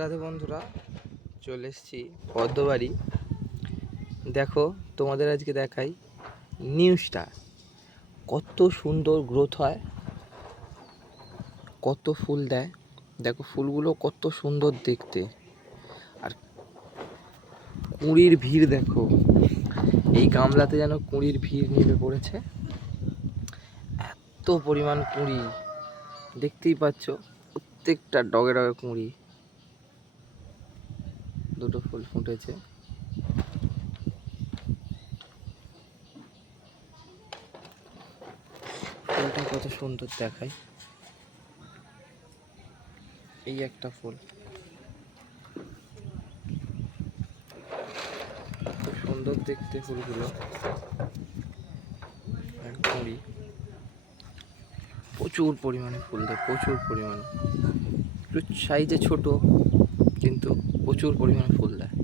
রাধে বন্ধুরা, চলে এসেছি পদ্মবাড়ি। দেখো, তোমাদের আজকে দেখাই নিউ স্টার। কত সুন্দর গ্রোথ হয়, কত ফুল দেয়। দেখো ফুলগুলো কত সুন্দর দেখতে, আর কুঁড়ির ভিড় দেখো। এই গামলাতে যেন কুঁড়ির ভিড় নেমে পড়েছে, এত পরিমাণ কুঁড়ি। দেখতেই পাচ্ছ, প্রত্যেকটা ডগে ডগে কুঁড়ি। দুটো ফুল ফুটেছে। ফুলটা কত সুন্দর দেখায়। এই একটা ফুল, খুব সুন্দর দেখতে ফুলগুলো। আর কুঁড়ি প্রচুর পরিমাণে ফুল দেয়, প্রচুর পরিমাণে। একটু সাইজে ছোট, কিন্তু প্রচুর পরিমাণে ফুল দেয়।